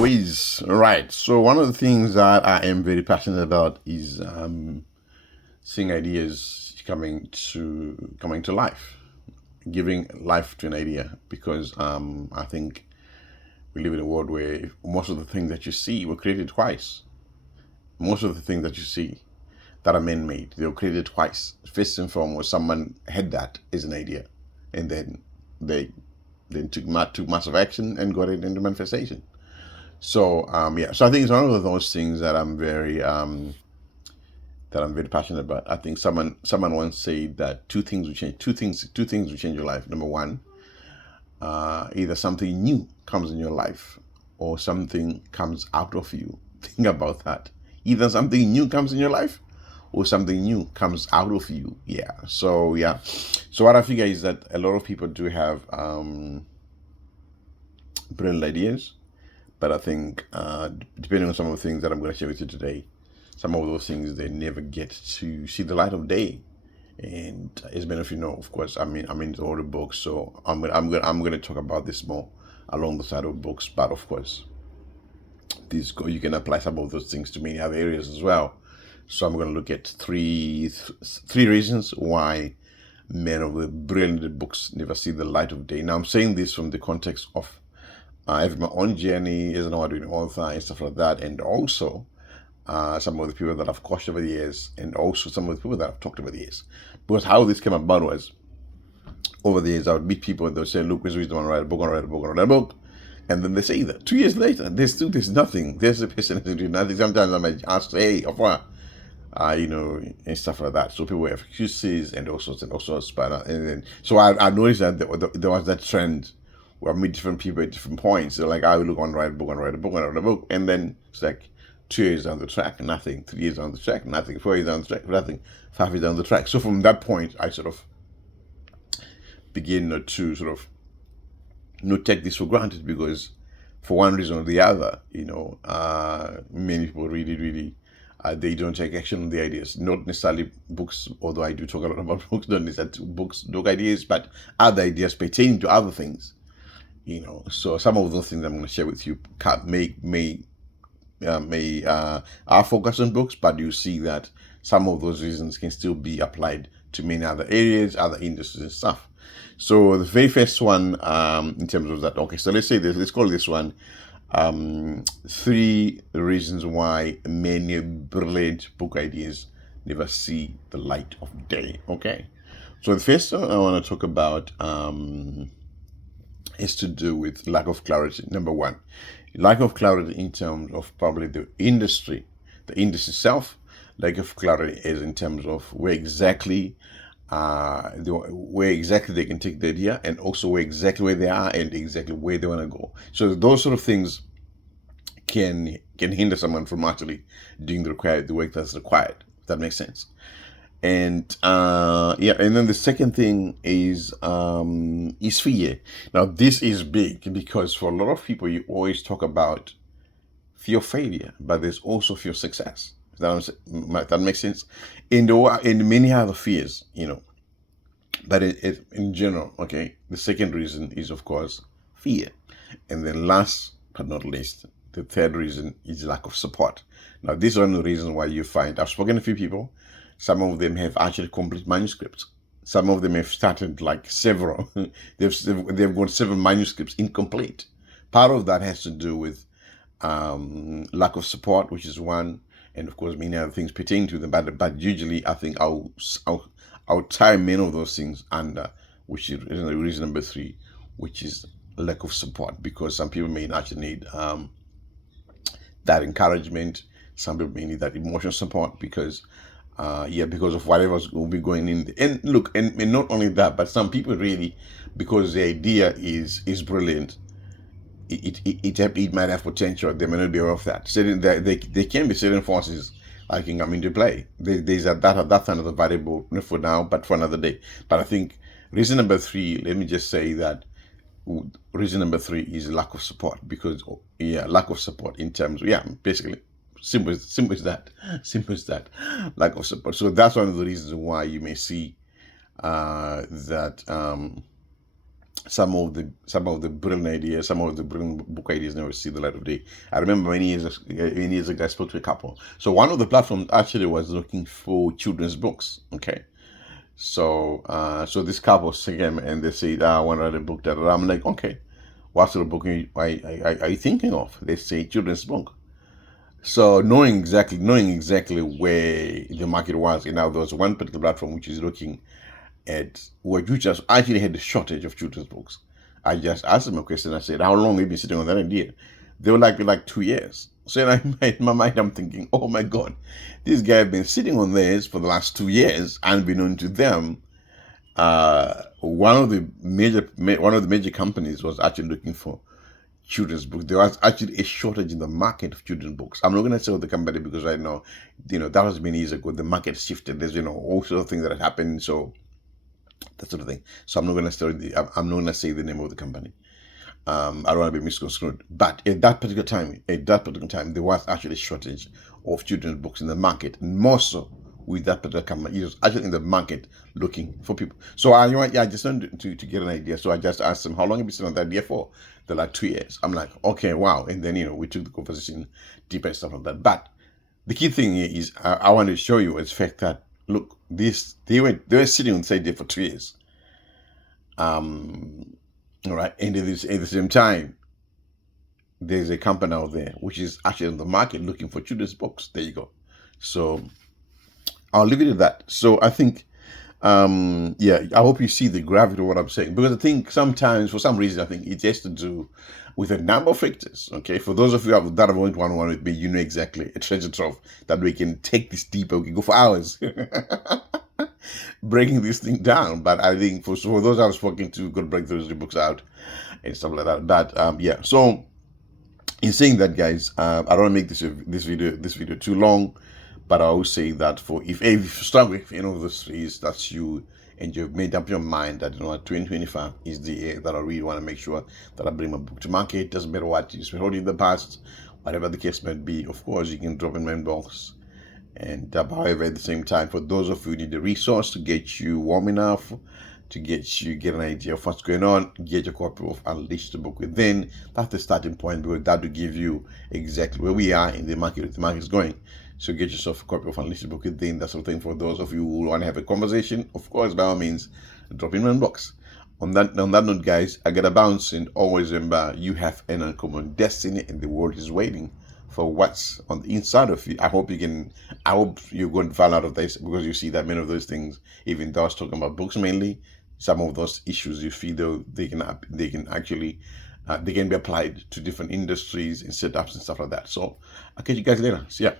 Wiz. Right. So one of the things that I am very passionate about is seeing ideas coming to life, giving life to an idea. Because I think we live in a world where most of the things that you see were created twice. Most of the things that you see that are man-made, they were created twice. First and foremost, someone had that as an idea, and then they took massive action and got it into manifestation. So yeah, so I think it's one of those things that I'm very passionate about. I think someone once said that two things will change your life. Number one, either something new comes in your life or something comes out of you. Think about that. Either something new comes in your life or something new comes out of you. Yeah. So yeah. So what I figure is that a lot of people do have brilliant ideas, but I think depending on some of the things that I'm going to share with you today, some of those things they never get to see the light of day. And as many of you know, of course, I'm into all the books, so I'm gonna talk about this more along the side of books. But of course, you can apply some of those things to many other areas as well. So I'm going to look at three reasons why men of the brilliant books never see the light of day. Now I'm saying this from the context of I have my own journey as an award-winning author and stuff like that, and also some of the people that I've coached over the years, and also some of the people that I've talked over the years. Because how this came about was, over the years, I would meet people and they'll say, "Look, Wiz Wisdom, I want to write a book, I want to write a book, I want to write a book." And then they say that 2 years later, there's nothing. There's a person that do nothing. Sometimes I might ask, "Hey, and stuff like that." So people have excuses and all sorts. But and then so I noticed that there was that trend where I meet different people at different points. They're like, "I will look on write a book, on write a book, on write a book," and then it's like 2 years down the track, nothing. 3 years down the track, nothing. 4 years down the track, nothing. 5 years down the track. So from that point, I sort of begin to sort of not take this for granted, because for one reason or the other, many people really they don't take action on the ideas. Not necessarily books, although I do talk a lot about books, not necessarily books, book ideas, but other ideas pertaining to other things. So some of those things I'm going to share with you may are focused on books, but you see that some of those reasons can still be applied to many other areas, other industries and stuff. So the very first one, in terms of that, okay, so let's call this one 3 reasons why many brilliant book ideas never see the light of day. Okay, so the first one I want to talk about is to do with lack of clarity. Number one, lack of clarity in terms of probably the industry itself. Lack of clarity is in terms of where exactly they can take the idea, and also where they are and exactly where they want to go. So those sort of things can hinder someone from actually doing the work that's required. If that makes sense. And and then the second thing is fear. Now this is big, because for a lot of people you always talk about fear of failure, but there's also fear of success. That makes sense. In many other fears, but in general, okay. The second reason is, of course, fear, and then last but not least, the third reason is lack of support. Now, this is one of the reasons why you find I've spoken to a few people. Some of them have actually complete manuscripts. Some of them have started like several. they've got several manuscripts incomplete. Part of that has to do with lack of support, which is one, and of course many other things pertaining to them. But usually, I think I'll tie many of those things under, which is reason number 3, which is lack of support, because some people may actually need that encouragement. Some people may need that emotional support because of whatever's will be going in. And look, and not only that, but some people really, because the idea is brilliant, it might have potential. They may not be aware of that. There can be certain forces that can come into play. That's another variable, not for now, but for another day. But I think reason number 3, let me just say that reason number 3 is lack of support, because lack of support in terms of, basically simple as that, lack of support. So that's one of the reasons why you may see that some of the brilliant ideas, some of the brilliant book ideas never see the light of day. I remember many years ago I spoke to a couple. So one of the platforms actually was looking for children's books. Okay. So this couple came and they said, I want to write a book that I'm like, okay, what sort of book are you thinking of? They say children's book. So knowing exactly where the market was, and now there was one particular platform which is looking at where you just actually had a shortage of children's books. I just asked them a question. I said, "How long have you been sitting on that idea?" They were like 2 years. So in my mind, I'm thinking, "Oh my God, this guy have been sitting on this for the last 2 years." Unbeknown to them, one of the major companies was actually looking for children's books. There was actually a shortage in the market of children's books. I'm not going to say the company because I know, that was many years ago. The market shifted. There's all sorts of things that had happened. So that sort of thing. So I'm not going to say the name of the company. I don't want to be misconstrued. But at that particular time, there was actually a shortage of children's books in the market, more so with that particular company. It was actually in the market looking for people. So I just wanted to get an idea. So I just asked them, how long have you been on that idea for? They're like 2 years. I'm like, okay, wow. And then, we took the conversation deeper and stuff like that. But the key thing is, I want to show you is the fact that, look, they were sitting on this idea for 2 years. All right, and at the same time, there's a company out there which is actually on the market looking for children's books. There you go. So I'll leave it at that. So I think, I hope you see the gravity of what I'm saying, because I think sometimes, for some reason, I think it has to do with a number of factors. Okay, for those of you that have went one-on-one with me, you know exactly a treasure trove that we can take this deeper. We can go for hours. Breaking this thing down. But I think for those I was spoken to, could break those books out and stuff like that. But so in saying that, guys, I don't want to make this video too long, but I will say that if you struggle with any of those things, that's you, and you've made up your mind that 2025 is the year that I really want to make sure that I bring my book to market. Doesn't matter what you've been holding in the past, whatever the case might be. Of course, you can drop in my inbox. And however, at the same time, for those of you who need a resource to get you warm enough, to get an idea of what's going on, get your copy of Unleash the Book Within. That's the starting point, because that will give you exactly where we are in the market, the market is going. So get yourself a copy of Unleash the Book Within. That's something for those of you who want to have a conversation. Of course, by all means, drop in my inbox. On that note, guys, I gotta bounce, and always remember, you have an uncommon destiny, and the world is waiting for what's on the inside of you. I hope you're going to find out of this, because you see that many of those things, even though I was talking about books mainly, some of those issues you feel, they can be applied to different industries and setups and stuff like that. So I'll catch you guys later. See ya.